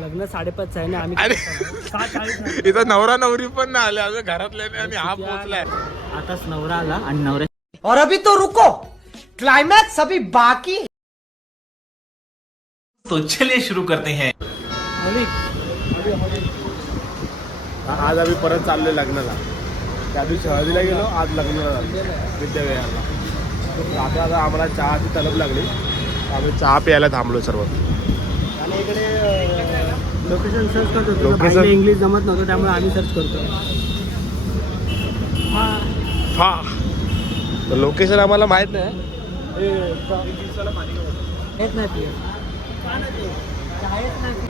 लग्न साडेपाच आहे ना आम्ही अरे सहा चाळीस नाही. इथं नवरा नवरी पण नाही आले अजून घरातले नाही आणि हा पोचलाय. आताच नवरा आला आणि नवऱ्या और अभी तो रुको। क्लाइमैक्स अभी बाकी है। तो चलिए शुरू करते हैं। आज आम्ही परत चाललोय लग्नाला. त्या दिवशी हळदीला गेलो आज लग्नाला झालो विद्याविहारला आता आता आम्हाला चहाची तलब लागली. आम्ही चहा प्यायला थांबलो सर्व. आणि इकडे लोकेशन सर्च करतो. बाईला इंग्लिश जमत नव्हतं त्यामुळे आम्ही सर्च करतो. हा. लोकेशन आम्हाला माहीत नाही. येत नाही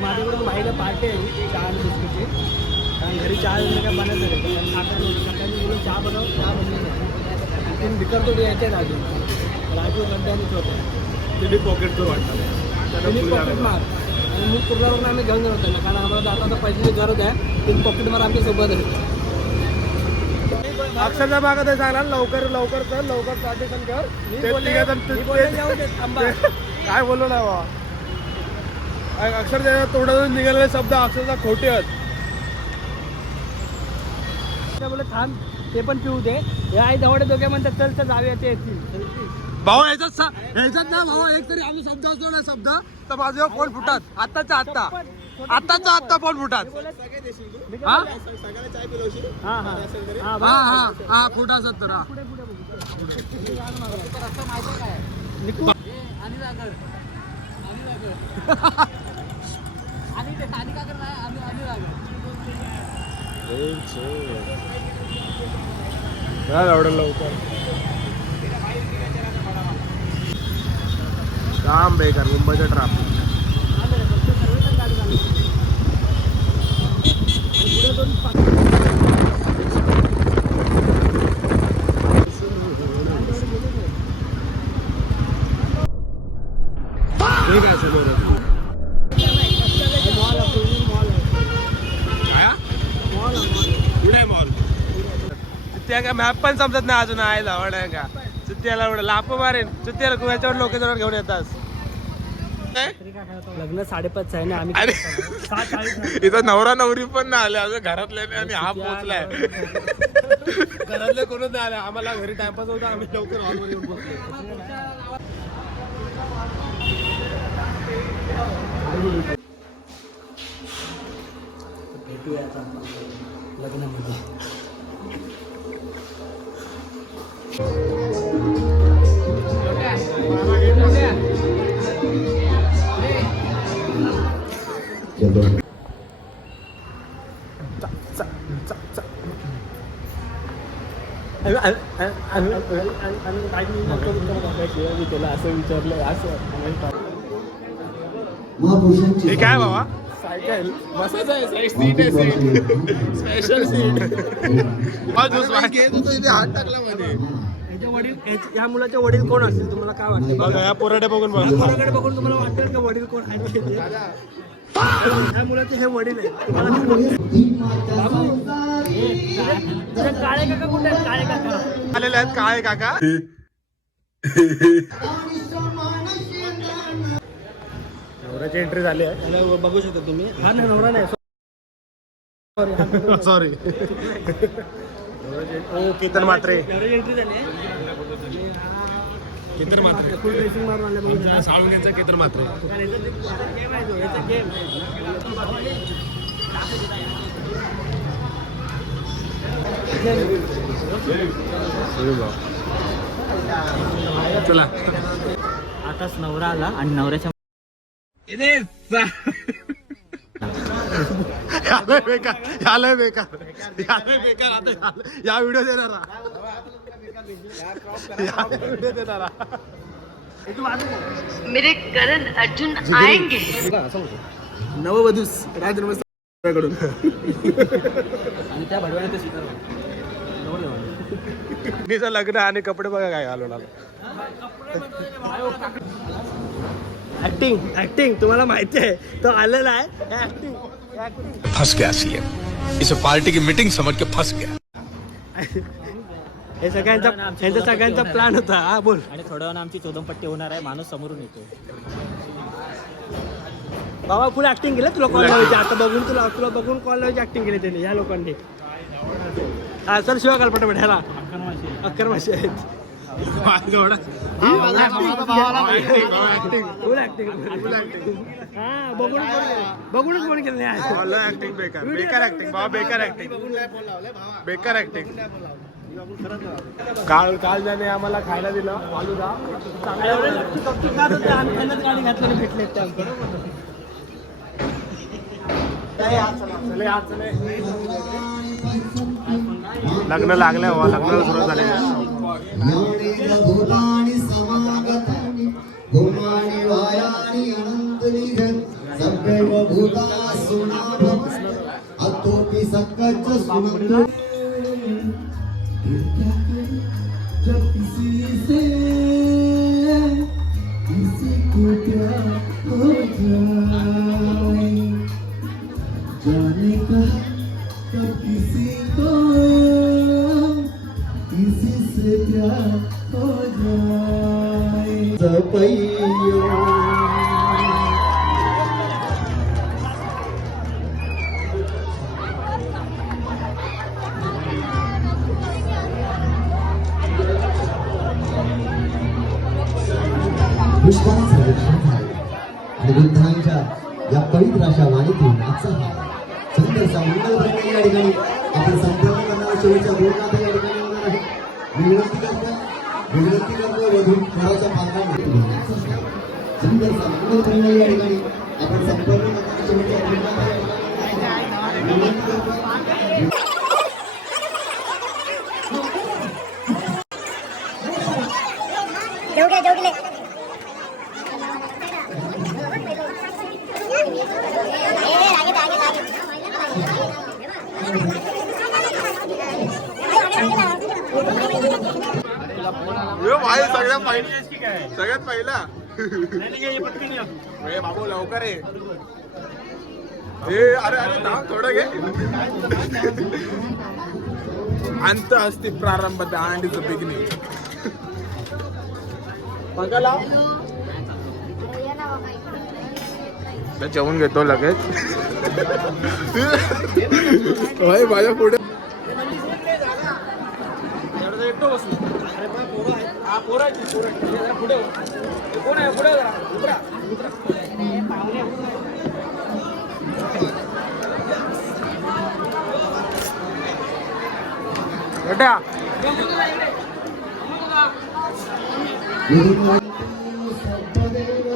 माझ्याकडून बाईला पार्टी आहे चहा आणि बिस्किटची. कारण घरी चहा वगैरे काय बनत नाही कारण काका काकांनी बोलून चहा बनव चहा बनली नाही. यायचे राजू राजू तिने पॉकेट करू वाटतं. पॉकेट मार. मग कुर्लावरून आम्ही घेऊन गेलो त्यांना कारण आम्हाला आता आता पैशाची गरज आहे तीन पॉकेट मार आमच्यासोबत आहे अक्षरशः मागत आहे सांगणार लवकर लवकर कर लवकर ट्रान्झॅक्शन कर. ते ते- ते-. काय बोललो नाही बाबा. अक्षरशः तोंडातून निघालेले शब्द अक्षरशः खोटे आहेत. ते बोलले थांब ते पण पिऊ दे. हे आई जवळ दोघे म्हणतात चल तर जाऊया ते येतील. भाऊ याच्यात याच्यात ना भाऊ एक तरी आम्ही शब्द असतो ना शब्द. तर माझे फोन फुटात आत्ताच्या आत्ता. आत्ताचा आत्ता फोन फुटात हा? हा हा. फुटा सत्तर हा. निकू नाही लवकर? काम बेकार मुंबईचं ट्राफिक काय मॅप पण समजत नाही अजून आहे जावं नाही का? सुट्ट्याला एवढं. लाप मारेन. सुट्ट्याला कुणाच्यावर लोकेशनवर घेऊन येतात? लग्न साडेपाच आहे ना आम्ही अरे सहा चाळीस नाही. इथं नवरा नवरी पण नाही आले अजून घरातले नाही आणि हा पोचलाय. घरातले कोणच नाही आले आम्हाला घरी टाइमपास होता आम्ही लवकर येऊन भेटूया आता लग्नामध्ये. काय बाबा सायकल बसायचं आहे सीट आहे सीट स्पेशल सीट इथे हात टाकला मध्ये याच्या वडील या मुलाचे वडील कोण असतील तुम्हाला काय वाटतं बघा. या पोराडे बघून बघा बघून तुम्हाला वाटेल का वडील कोण आहेत? ते? मुलाचे हे वडील आहेत. काळे काका कुठे आहेत काळे काका. आलेले आहेत काय काका नवऱ्याची एंट्री झाली आहे. बघू शकता तुम्ही हा नाही नवरा नाही सॉरी सॉरी ओ केतन मात्रे एंट्री झाली केतन मात्रे. फुल ड्रेसिंग मारून आले बघू. साळुंग्यांचा केतन मात्रे. चला. आताच नवरा आला आणि नवऱ्याच्या यालय बेकार यालय बेकार यालय बेकार. आता या व्हिडिओ देणार मेरे करण अर्जुन आएँगे। नववधूस कडून आणि त्या भडव्याने ते स्वीकारलं तिचं लग्न आणि कपडे बघा काय घालून आलो. ऍक्टिंग ऍक्टिंग तुम्हाला माहिती आहे तो आलेला आहे. ऍक्टिंग ऍक्टिंग फंस गया सीएम। इसे पार्टी की मीटिंग समझ के फंस गया। हे सगळ्यांचा यांचा सगळ्यांचा प्लॅन होता. हा बोल. आणि थोड्या वेळानं आमची चोदमपट्टी होणार आहे. माणूस समोरून येतो बाबा फुल ऍक्टिंग केलं तुला कॉल लावायची? आता बघून तुला तुला बघून कॉल लावायची ऍक्टिंग केली त्यांनी ह्या लोकांनी. हा सर शिवा काल पटापट ह्याला. अक्कर मासे आहेत. हा बघूनच केलं ऍक्टिंग बेकार. बेकार ऍक्टिंग बेकार ऍक्टिंग बेकार ऍक्टिंग काल काल त्याने आम्हाला खायला दिलं फालुदा लग्न लागलं हो लग्नाला सुरुवात झाली जाने का कब किसी को किसी से प्यार हो जाए सपैयो वृक्षांचं रक्षण झाले आणि वृद्धांच्या या पवित्र अशा वाणीतून आजचा हा सुंदरसा मंगल प्रकरण या ठिकाणी. आपण संपन्न करणार शेवटच्या दोन नाते या ठिकाणी होणार आहे. विनंती करतो विनंती करतो वधून घराच्या पालकांना सुंदर मंगल प्रकरण या ठिकाणी. आपण संपन्न करणार शेवटच्या दोन नाते या ठिकाणी विनंती करतो ए बाबू लवकर ये. ए अरे अरे थांब थोडं घे. अंत असते प्रारंभ दांडीचं बिगिनिंग बघाला जेवून घेतो लगेच. भाई माझ्या पुढे बेटा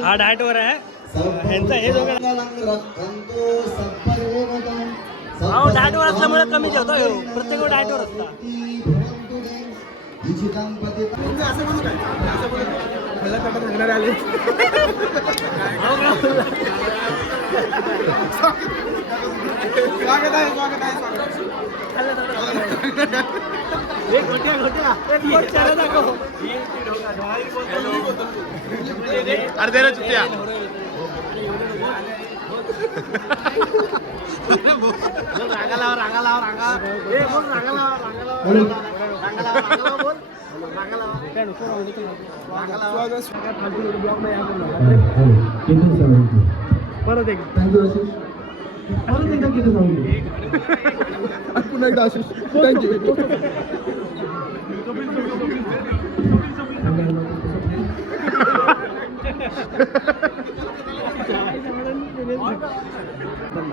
हा डायट वर आहे. ह्यांचा हे दोघं अहो डायट वर असल्यामुळे कमी जेवतो. प्रत्येक वेळ डायट वर असता ए, घोट्या, घोट्या. ए, पोट चेहरा दाखव. अरे दे ना चिट्ट्या बोल रागा लावा रागा लावा रागा. ए बोल रागा लावा रागा लावा. नाही परत एक परत एकदा किती सांगू पुन्हा एकदा आशिष थँक्यू बोल ना DM secretary.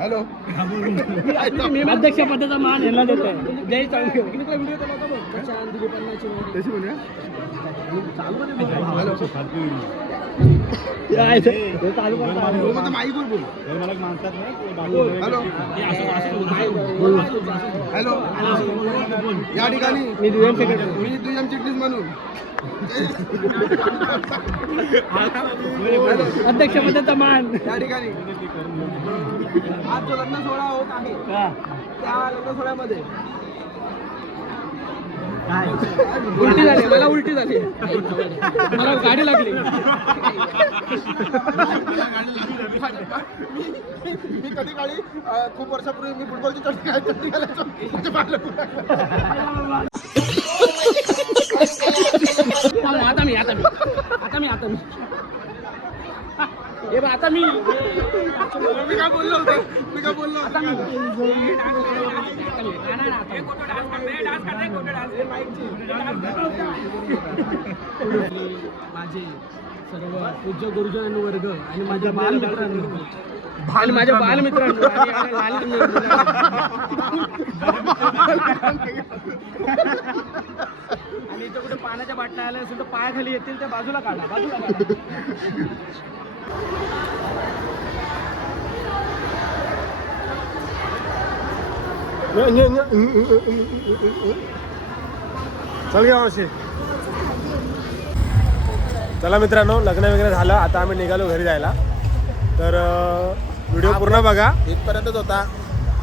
हॅलो. अध्यक्ष पदाचा मान ह्याला देत आहे जय दिलीप अण्णाची चालू चालू हॅलो. या ठिकाणी. मी दुय्यम सेक्रेटरी. मी दुय्यम चिटणीस म्हणून. अध्यक्ष पदाचा मान. या ठिकाणी. आज जो लग्न सोहळा होत आहे. त्या लग्न सोहळ्यामध्ये. उलटी झाली मला उलटी झाली. मला गाडी लागली. मी कधी काळी खूप वर्षापूर्वी मी फुटबॉलची चटणी काय घालायचो. आता मी आता मी आता मी आता मी. हे आता मी मी काय बोललो होतो? मी काय बोललो होतो? माझे सर्व पूज्य गुरुजन वर्ग आणि माझ्या बालमित्रांनो. आणि माझ्या बालमित्रांनो. आणि इथं कुठे पाण्याच्या बाटल्या आल्या असेल तर पायाखाली येतील त्या बाजूला काढा बाजूला काढा. चल घ्या मावशी. चला मित्रांनो लग्न वगैरे झालं आता आम्ही निघालो घरी जायला. तर व्हिडिओ पूर्ण बघा. इथपर्यंतच होता.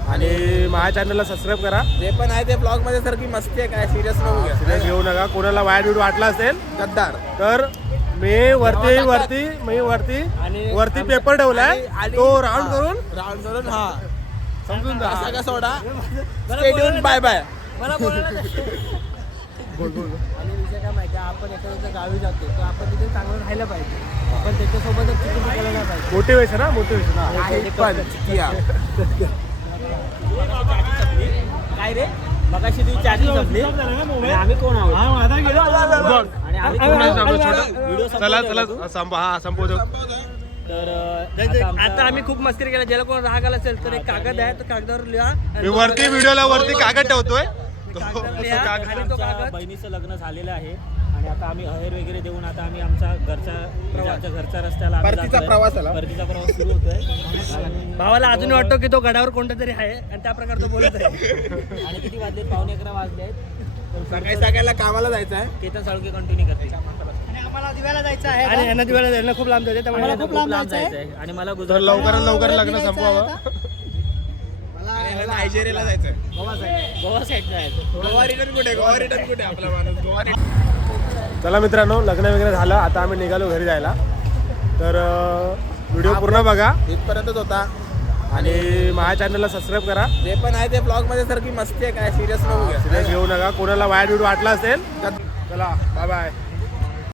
आणि माझ्या चॅनलला सबस्क्राईब करा. जे पण आहे ते ब्लॉगमध्ये सर की मस्ती आहे काय सिरियस नको घ्या. सिरियस घेऊ नका. कोणाला वाईट व्हिडिओ वाटला असेल गद्दार. तर मी वरती वरती मी वरती वरती पेपर ठेवलाय. आणि- तो राऊंड करून राऊंड करून हा. समजून जा. असा का सोडा? स्टेडियम बाय बाय मला बोलायला आणि विषय काय माहिती आहे? आपण एखाद्या गावी जातो तर आपण तिथे चांगलं राहायला पाहिजे. आपण त्याच्यासोबतच चुकी करायला नाही पाहिजे. मोटिवेशन हा मोटिवेशन हा. पण किया. काय रे? मगाशी तुझी चार्जिंग संपली आणि आम्ही कोण आहोत? आणि आम्ही कोण आहोत? व्हिडिओ चला संपवतोय चला ना तू? संप हा संपवतो. तर अं, आता आमचा- आता आम्ही खूप मस्ती केला. ज्याला कोण राग आला असेल तर एक कागद आहे तो कागदावर लिहा. मी वरती व्हिडिओला वरती कागद ठेवतोय. बहिणीचं लग्न झालेलं आहे आणि आता आम्ही अहेर वगैरे देऊन आता आम्ही आमचा घरच्या म्हणजे आमच्या घरच्या रस्त्याला आम्ही परतीचा जातोय. प्रवासाला. परतीचा प्रवास सुरू होतोय. भावाला अजून वाटतो की तो गडावर कोणता तरी आहे आणि त्या प्रकारे तो बोलत आहे. आणि किती वाजले पावणे अकरा वाजले आहेत. सकाळी सकाळला कामाला जायचं आहे. केतन साळुके कंटिन्यू करते आणि यांना दिवाळी जायला खूप लांब जाते त्यामुळे मला खूप लांब जायचं आहे. आणि मला गुजरात लवकरात लवकर लग्न संपवावं. ह्याला नायजेरियाला जायचं आहे गोवा साईड जायचं. गोवा रिटर्न कुठे? गोवा रिटर्न कुठे? आपला माणूस गोवा रिटर्न चला मित्रांनो लग्न वगैरे झालं आता आम्ही निघालो घरी जायला. तर व्हिडिओ पूर्ण बघा. इथपर्यंतच होता. आणि माझ्या चॅनलला सबस्क्राईब करा. जे पण आहे ते ब्लॉगमध्ये सर की मस्ती आहे काय सिरियस नको. सिरियस घेऊ. नका. कोणाला वाईट व्हिडिओ वाटला असेल चला. Bye bye